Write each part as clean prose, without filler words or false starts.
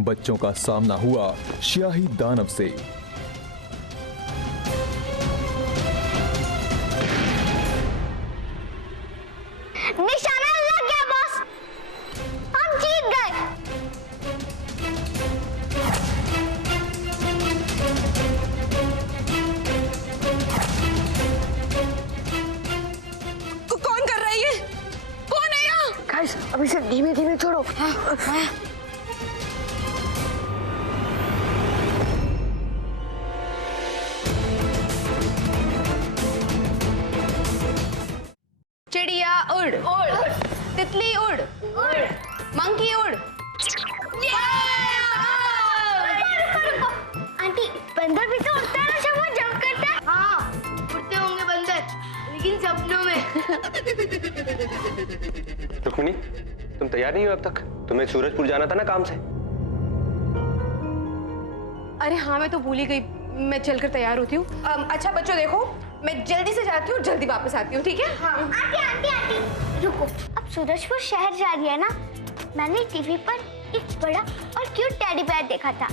बच्चों का सामना हुआ स्याही दानव से। निशाना लग गया बॉस, हम जीत गए। कौन कर रहा है ये? कौन है यहाँ? गाइस, अभी से धीमे धीमे छोड़ो। चिड़िया उड़ उड़, तितली उड़ उड़, मंकी उड़। आंटी, बंदर भी तो उड़ता है ना जब वो जंप करता है। हाँ, उड़ते होंगे बंदर, लेकिन सपनों में। रुक्मिणी, तुम तैयार नहीं हो अब तक? तुम्हें सूरजपुर जाना था ना काम से। अरे हाँ, मैं तो भूल ही गई। मैं चलकर तैयार होती हूँ। अच्छा बच्चों देखो, मैं जल्दी से जाती हूँ, जल्दी वापस आती हूँ, ठीक है? हाँ। आंटी आंटी आंटी रुको, अब सूरजपुर शहर जा रही है ना। मैंने टीवी पर एक बड़ा और क्यूट टेडी बेयर देखा था।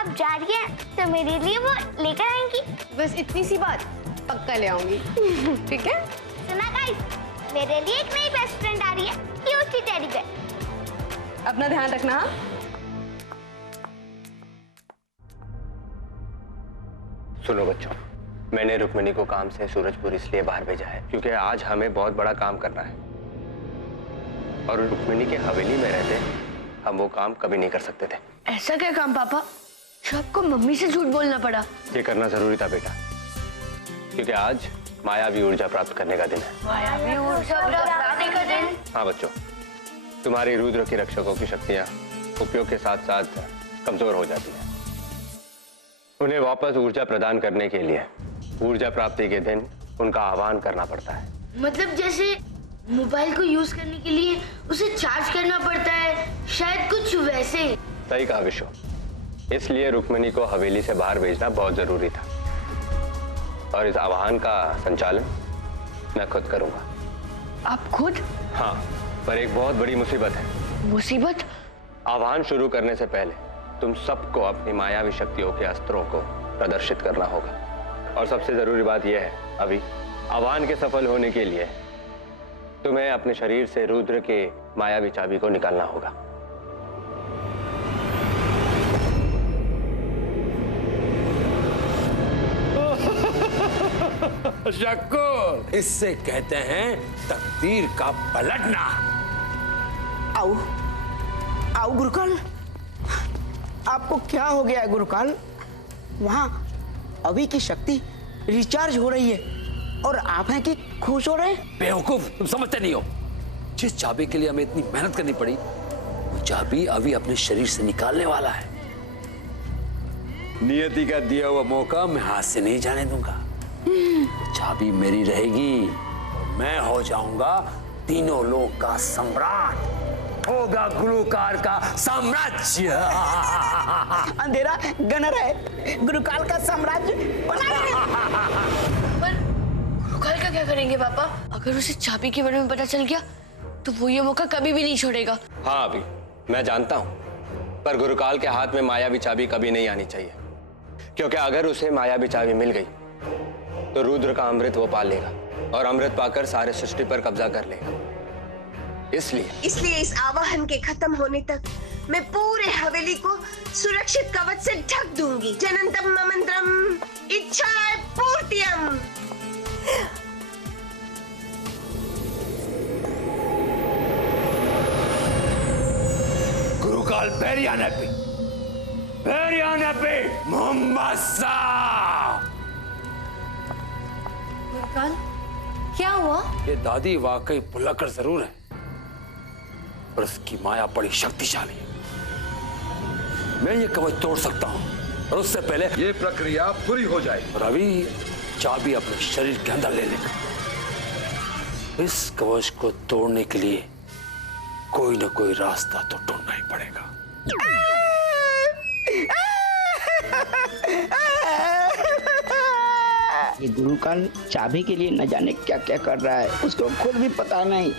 अब जा रही है तो मेरे लिए वो लेकर आएंगी। बस इतनी सी बात, पक्का ले आऊंगी। ठीक है? सुना गाइस, मेरे लिए एक नई बेस्ट फ्रेंड आ रही है, क्यूट सी टेडी बेयर। अपना ध्यान रखना। हाँ? सुनो बच्चों, मैंने रुक्मिणी को काम से सूरजपुर इसलिए बाहर भेजा है क्योंकि आज हमें बहुत बड़ा काम करना है और रुक्मिणी के हवेली में रहते हम वो काम कभी नहीं कर सकते थे। ऐसा क्या काम पापा, जो आपको मम्मी से झूठ बोलना पड़ा? ये करना जरूरी था बेटा, क्योंकि आज मायावी ऊर्जा प्राप्त करने का दिन है। मायावी ऊर्जा प्राप्ति का दिन? हाँ बच्चों, तुम्हारी रुद्र के रक्षकों की शक्तियाँ उपयोग के साथ साथ कमजोर हो जाती हैं। उन्हें वापस ऊर्जा प्रदान करने के लिए ऊर्जा प्राप्ति के दिन उनका आह्वान करना पड़ता है। मतलब जैसे मोबाइल को यूज करने के लिए उसे चार्ज करना पड़ता है, शायद कुछ वैसे। सही कहा विशु, इसलिए रुक्मिणी को हवेली से बाहर भेजना बहुत जरूरी था और इस आह्वान का संचालन मैं खुद करूंगा। आप खुद? हाँ, पर एक बहुत बड़ी मुसीबत है। मुसीबत? आह्वान शुरू करने से पहले तुम सबको अपनी मायावी शक्तियों के अस्त्रों को प्रदर्शित करना होगा और सबसे जरूरी बात यह है, अभी आह्वान के सफल होने के लिए तुम्हें अपने शरीर से रुद्र के मायावी चाबी को निकालना होगा। शक्कुर, इससे कहते हैं तकदीर का पलटना। आओ आओ गुरुकाल, आपको क्या हो गया है गुरुकाल? वहां अभी की शक्ति रिचार्ज हो रही है और आप हैं कि खुश हो रहे हैं? बेवकूफ, तुम समझते नहीं हो। जिस चाबी के लिए हमें इतनी मेहनत करनी पड़ी, वो चाबी अभी अपने शरीर से निकालने वाला है। नियति का दिया हुआ मौका मैं हाथ से नहीं जाने दूंगा। चाबी मेरी रहेगी और मैं हो जाऊंगा तीनों लोक का सम्राट। होगा गुरुकार का साम्राज्य। अंधेरा गनर है, गुरुकाल का साम्राज्य बनाएंगे। पर गुरुकाल का क्या करेंगे पापा? अगर उसे चाबी के बारे में पता चल गया तो वो ये मौका कभी भी नहीं छोड़ेगा। हाँ अभी मैं जानता हूं, पर गुरुकाल के हाथ में मायावी चाबी कभी नहीं आनी चाहिए, क्योंकि अगर उसे मायावी चाबी मिल गई तो रुद्र का अमृत वो पा लेगा और अमृत पाकर सारे सृष्टि पर कब्जा कर लेगा। इसलिए इस आवाहन के खत्म होने तक मैं पूरे हवेली को सुरक्षित कवच से ढक दूंगी। जनन्तम ममंत्रम इच्छाय पूर्तियम। गुरुकाल पेरियाने पे मुम्बासा। गुरुकाल, क्या हुआ? ये दादी वाकई भुलक्कड़ जरूर है, पर उसकी माया बड़ी शक्तिशाली है। मैं ये कवच तोड़ सकता हूं, और उससे पहले ये प्रक्रिया पूरी हो जाए और अभी चाबी अपने शरीर के अंदर ले लेगा। इस कवच को तोड़ने के लिए कोई ना कोई रास्ता तो ढूंढना ही पड़ेगा। ये गुरुकाल चाबी के लिए न जाने क्या क्या कर रहा है, उसको खुद भी पता नहीं।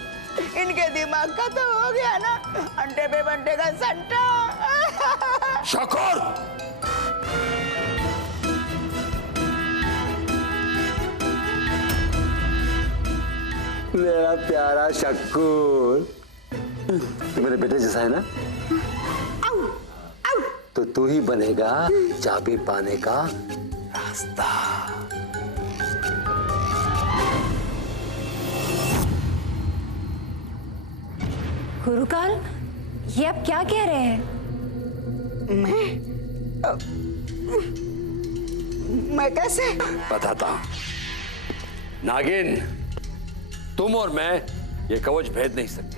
इनके दिमाग का तो हो गया ना अंडे पे बंटे का संटा। शकूर, मेरा प्यारा शकूर, तू मेरे बेटे जैसा है ना? तो तू ही बनेगा चाबी पाने का रास्ता। गुरुकाल, ये आप क्या कह रहे हैं? मैं कैसे? बताता हूं। नागिन, तुम और मैं ये कवच भेद नहीं सकते।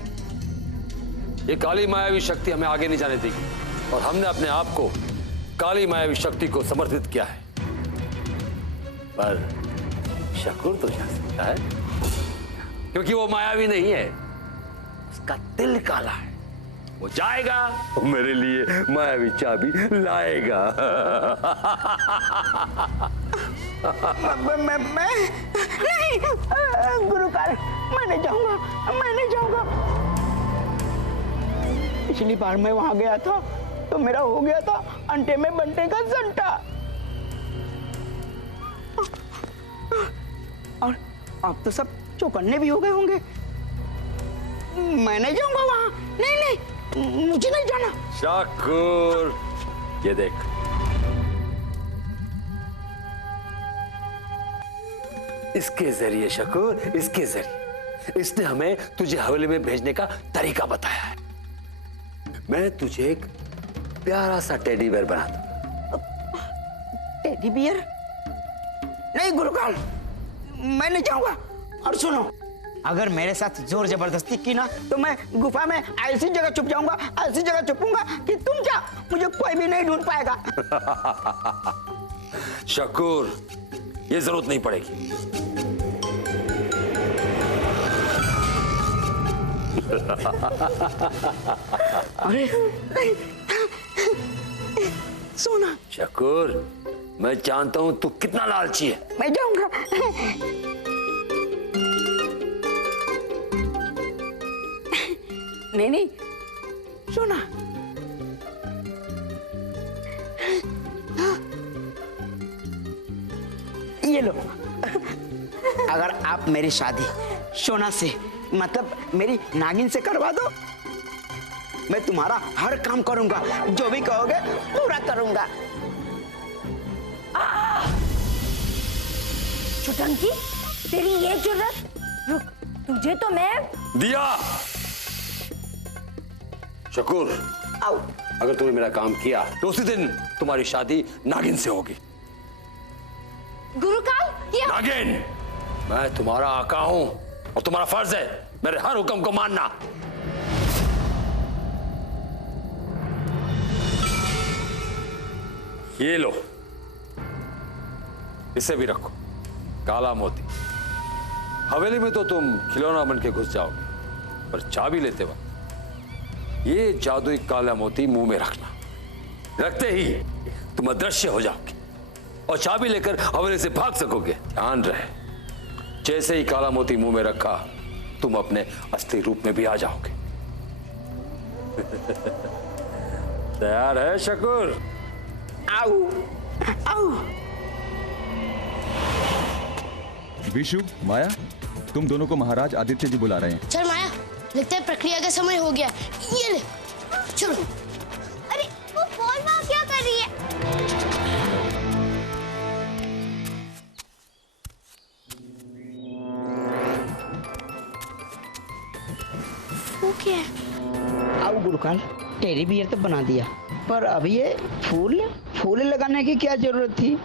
ये काली मायावी शक्ति हमें आगे नहीं जाने देगी और हमने अपने आप को काली मायावी शक्ति को समर्पित किया है। पर शकूर तो जा सकता है क्योंकि वो मायावी नहीं है, उसका दिल काला है। वो जाएगा और मेरे लिए मायावी चाबी लाएगा। मैं नहीं, गुरुकाल, मैं नहीं जाऊंगा। पिछली बार मैं वहां गया था तो मेरा हो गया था अंडे में बंटे का संटा। और अब तो सब चौकन्ने भी हो गए होंगे। मैं नहीं जाऊंगा वहां। नहीं, मुझे नहीं जाना। शकूर, ये देख, इसके जरिए शकूर, इसके जरिए इसने हमें तुझे हवेली में भेजने का तरीका बताया है। मैं तुझे एक प्यारा सा टेडी बियर बना दूं। Teddy bear? नहीं गुरुकाल, मैं नहीं जाऊंगा। और सुनो, अगर मेरे साथ जोर जबरदस्ती की ना तो मैं गुफा में ऐसी जगह छुप जाऊंगा, ऐसी जगह छुपूंगा कि तुम क्या, मुझे कोई भी नहीं ढूंढ पाएगा। शकूर, ये जरूरत नहीं पड़ेगी। अरे सोना। शकूर, मैं जानता हूं तू कितना लालची है। मैं जाऊंगा। नहीं, सोना। ये लो, अगर आप मेरी शादी सोना से, मतलब मेरी नागिन से करवा दो, मैं तुम्हारा हर काम करूंगा, जो भी कहोगे पूरा करूंगा। छुटंकी, तेरी ये जुर्रत! रुक, तुझे तो मैं दिया। शकूर, आओ। अगर तूने मेरा काम किया तो उसी दिन तुम्हारी शादी नागिन से होगी। गुरुकाल, ये नागिन, मैं तुम्हारा आका हूं और तुम्हारा फर्ज है मेरे हर हुक्म को मानना। ये लो, इसे भी रखो, काला मोती। हवेली में तो तुम खिलौना बन के घुस जाओगे, पर चाबी लेते वक्त ये जादुई काला मोती मुंह में रखना। रखते ही तुम अदृश्य हो जाओगे और चाबी लेकर हवेली से भाग सकोगे। ध्यान रहे, जैसे ही काला मोती मुंह में रखा, तुम अपने असली रूप में भी आ जाओगे। तैयार है शकूर? आओ, आओ। विशु, माया, तुम दोनों को महाराज आदित्य जी बुला रहे हैं। चल माया, लगता है प्रक्रिया का समय हो गया। ये ले, चलो। अरे वो बॉल वहां क्या कर रही है? वो क्या है? आओ गुरुकाल, टेडी बियर तो बना दिया, पर अब ये फूल लगाने की क्या जरूरत थी?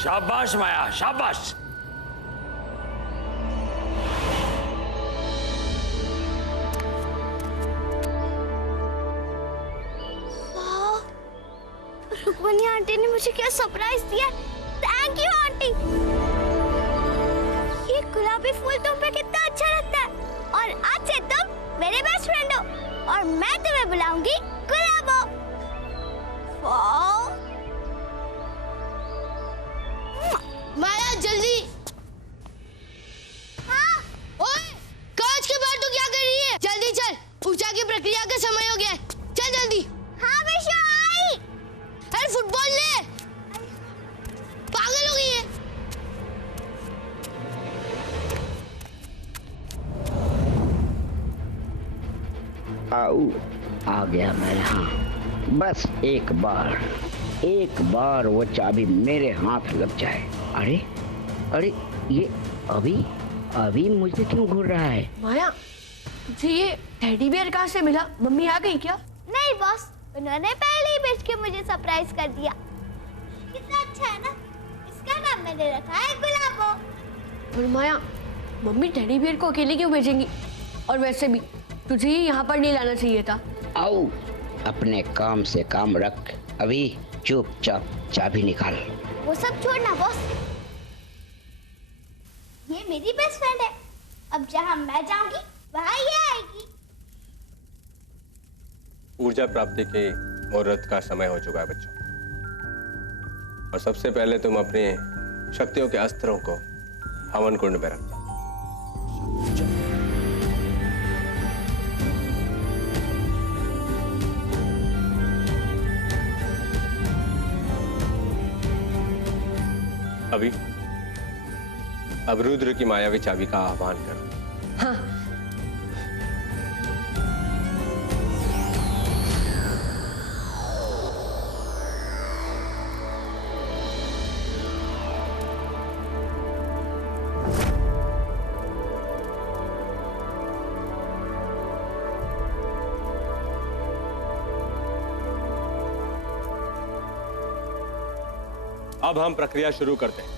शाबाश माया, शाबाश। रुक्मणी आंटी ने मुझे क्या सरप्राइज दिया। Thank you aunty. ये गुलाबी फूल तुम पे कितना अच्छा लगता है, और आज से तुम मेरे बेस्ट फ्रेंड हो और मैं तुम्हें बुलाऊंगी गुलाबो। वाओ। माया जल्दी, आओ, आ गया मैं यहाँ। बस एक बार वो चाबी मेरे हाथ लग जाए। अरे अरे, ये अभी मुझे क्यों घूर रहा है? माया, तुझे ये टेडी बियर कहाँ से मिला? मम्मी आ गई क्या? नहीं बॉस, उन्होंने पहले ही बेच के मुझे सरप्राइज कर दिया। कितना अच्छा है ना। इसका नाम मैंने रखा है गुलाबो। और माया, मम्मी टेडी बियर को अकेले क्यों भेजेंगी? और वैसे भी तुझे ही यहाँ पर नहीं लाना चाहिए था। आओ, अपने काम से काम रख। अभी चुपचाप चाबी निकाल। वो सब छोड़ना बॉस, ये मेरी बेस्ट फ्रेंड है। अब जहाँ मैं जाऊंगी वहाँ ये आएगी। ऊर्जा प्राप्ति के मुहूर्त का समय हो चुका है बच्चों, और सबसे पहले तुम अपनी शक्तियों के अस्त्रों को हवन कुंड में रखो। अभी अब रुद्र की मायावी चाबी का आह्वान करो। हाँ। अब हम प्रक्रिया शुरू करते हैं,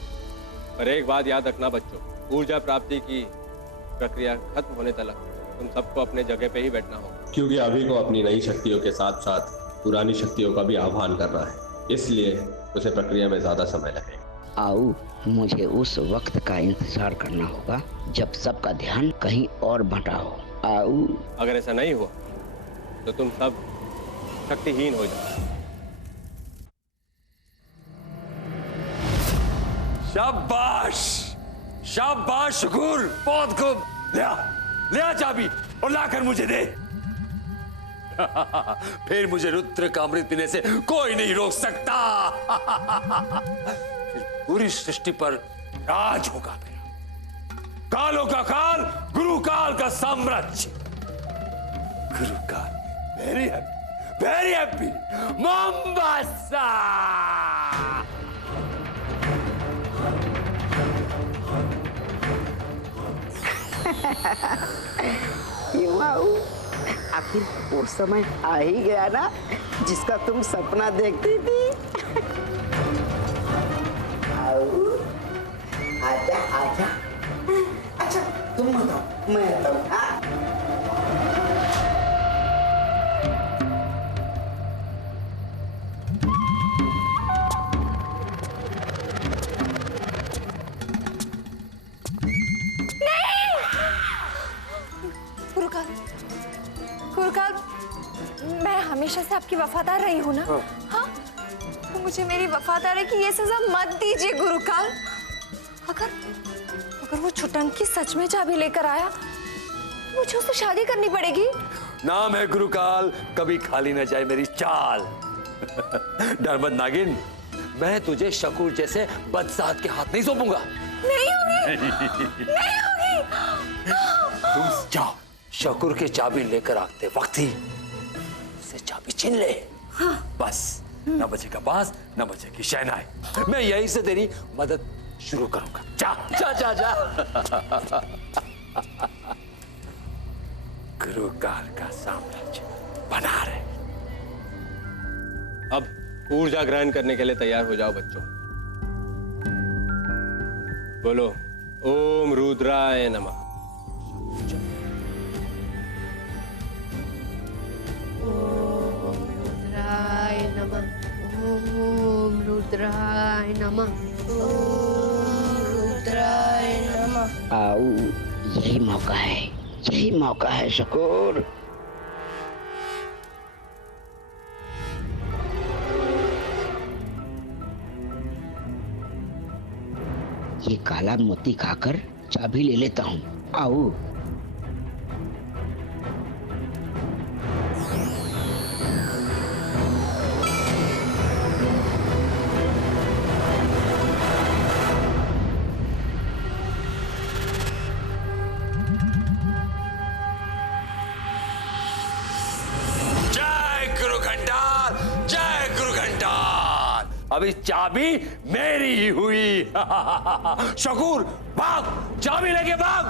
पर एक बात याद रखना बच्चों, ऊर्जा प्राप्ति की प्रक्रिया खत्म होने तक तुम सबको अपने जगह पे ही बैठना होगा, क्योंकि अभी को अपनी नई शक्तियों के साथ साथ पुरानी शक्तियों का भी आह्वान करना है, इसलिए उसे प्रक्रिया में ज्यादा समय लगेगा। आओ, मुझे उस वक्त का इंतजार करना होगा जब सबका ध्यान कहीं और बंटा हो। आओ। अगर ऐसा नहीं हुआ तो तुम सब शक्तिहीन हो जाओ। शाबाश, शाबाश शकूर, बहुत खूब। ले आ चाबी और लाकर मुझे दे। फिर मुझे रुद्र का अमृत पीने से कोई नहीं रोक सकता। फिर पूरी सृष्टि पर राज होगा मेरा। कालों का काल, गुरु काल का साम्राज्य। गुरु काल, वेरी हैप्पी मोम्बासा। आखिर वो समय आ ही गया ना जिसका तुम सपना देखती थी। आओ, आजा आजा। अच्छा तुम बताओ, मैं आता हूँ। गुरुकाल, मैं हमेशा से आपकी वफादार रही हूँ ना। हाँ, तो मुझे मेरी वफादारी की ये सजा मत दीजिए गुरुकाल। अगर वो छुटंकी सच में चाबी लेकर आया तो मुझे उससे शादी करनी पड़ेगी। नाम है गुरुकाल, कभी खाली न जाए मेरी चाल। डर मत नागिन, मैं तुझे शकूर जैसे बदसात के हाथ नहीं सौंपूंगा। नहीं होगी, नहीं होगी। तुम जाओ, शकूर के चाबी लेकर आते वक्त ही से चाबी छीन ले। हाँ। बस न बचेगा बांस, न बचेगी शहनाई। मैं यहीं से तेरी मदद शुरू करूंगा। जा जा जा जा। गुरु काल का साम्राज्य बना रहे। अब ऊर्जा ग्रहण करने के लिए तैयार हो जाओ बच्चों। बोलो ओम रुद्राय नमः। ओम रुद्राय नमः। ओम रुद्राय नमः। आओ, यही मौका है शकूर। ये काला मोती खाकर चाबी ले लेता हूँ। आओ। अभी चाबी मेरी ही हुई। शकूर भाग, चाबी लेके भाग।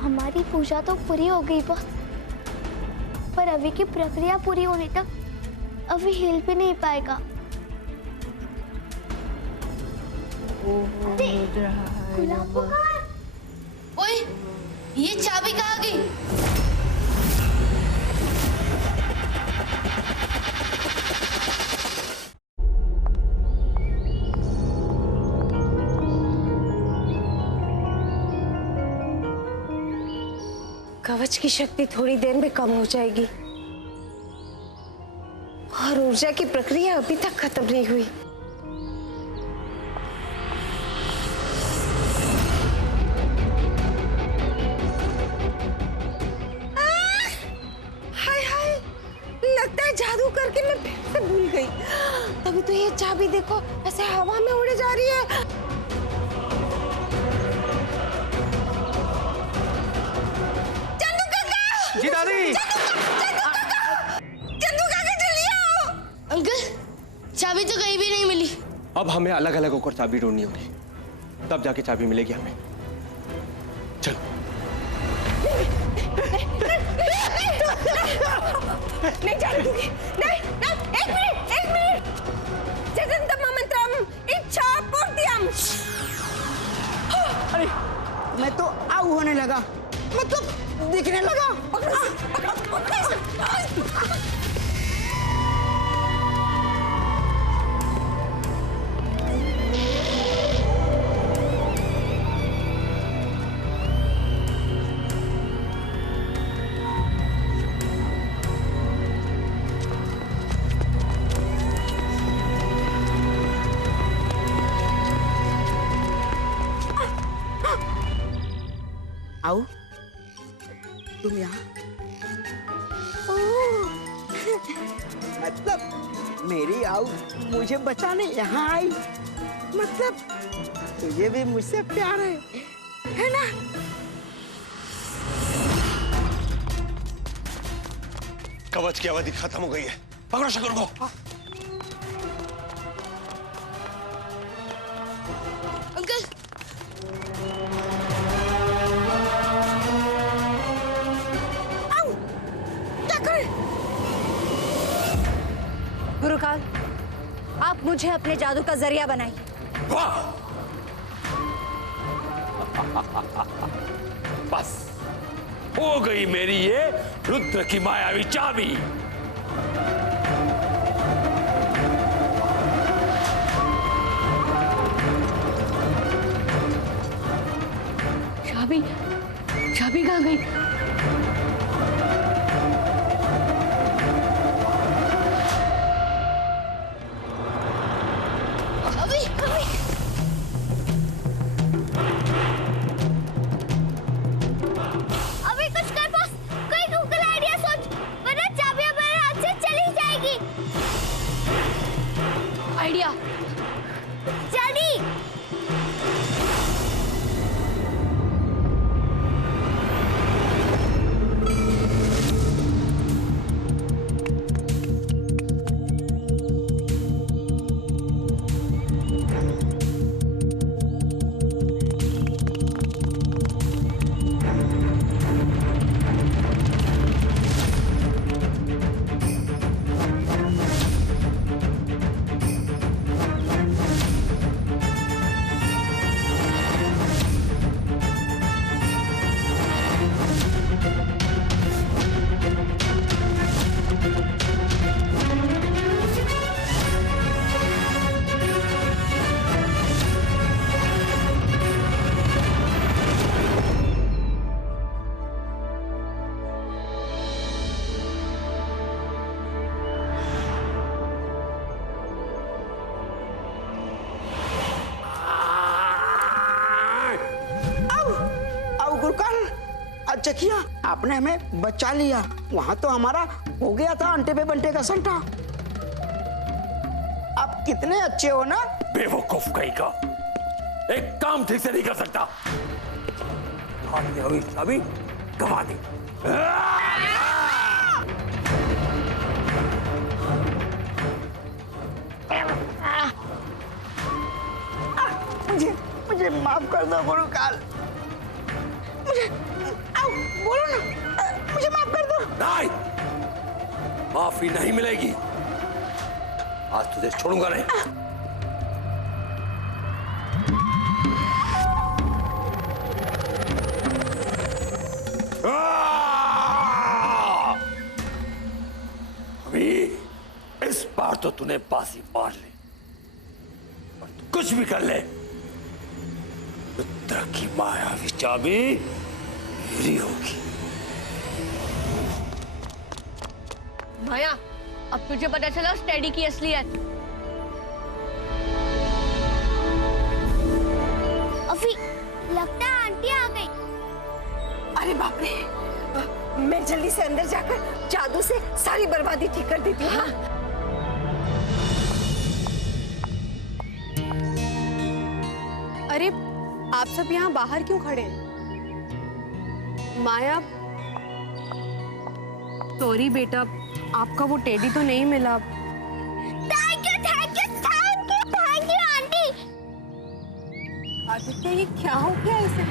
हमारी पूजा तो पूरी हो गई बॉस, पर अभी की प्रक्रिया पूरी होने तक अभी हिल भी नहीं पाएगा। गुलाब बुखार। ओए, ये चाबी कहाँ गई? कवच की शक्ति थोड़ी देर में कम हो जाएगी और ऊर्जा की प्रक्रिया अभी तक खत्म नहीं हुई। हाय हाय, लगता है जादू करके मैं फिर से भूल गई। तभी तो ये चाबी देखो ऐसे हवा में उड़े जा रही है। जी दादी। अंकल, चाबी तो कहीं भी नहीं मिली। अब हमें अलग अलग होकर चाबी ढूंढनी होगी, तब जाके चाबी मिलेगी हमें। चलो। नहीं जाने दूंगी। नहीं, एक मिनट। जगन्नाथ मंत्रम इच्छा पूर्तियम। अरे मैं तो आऊ होने लगा, मतलब दिखने लगा। आओ, तुम यहाँ? मतलब मेरी आओ मुझे बचाने यहाँ आई, मतलब तुझे भी मुझसे प्यार है ना? कवच की अवधि खत्म हो गई है, पकड़ो शकूर को। अंकल, गुरुकाल, आप मुझे अपने जादू का जरिया बनाइए। बस हो गई मेरी ये रुद्र की मायावी चाबी। चाबी कहाँ गई? अभी कुछ कर बॉस, कोई गूगल आइडिया सोच, वरना चाबी हमारे हाथ से चली जाएगी। आइडिया। जल्दी। अच्छा किया आपने हमें बचा लिया, वहां तो हमारा हो गया था अंटे पे बंटे का संटा। आप कितने अच्छे हो ना। बेवकूफ कहीं का, एक काम ठीक से नहीं कर सकता। हाथ में हुई चाबी गवा दी। मुझे माफ कर दो गुरुकाल। मुझे बोलो ना, मुझे माफ कर दो। नहीं, माफी नहीं मिलेगी। आज तुझे छोड़ूंगा नहीं। अभी इस बार तो तूने बाजी मार ली, और तू कुछ भी कर ले, रुद्र की मायावी चाबी मेरी होगी। माया, अब तुझे पता चला उस टेडी की असलियत। अभी लगता है आंटी आ गई। अरे बाप रे, मैं जल्दी से अंदर जाकर जादू से सारी बर्बादी ठीक कर देती हूँ। हाँ? अरे आप सब यहाँ बाहर क्यों खड़े हैं? माया, सॉरी बेटा, आपका वो टेडी तो नहीं मिला। Thank you thank you thank you thank you aunty. Aditya, ये क्या हो गया इसे?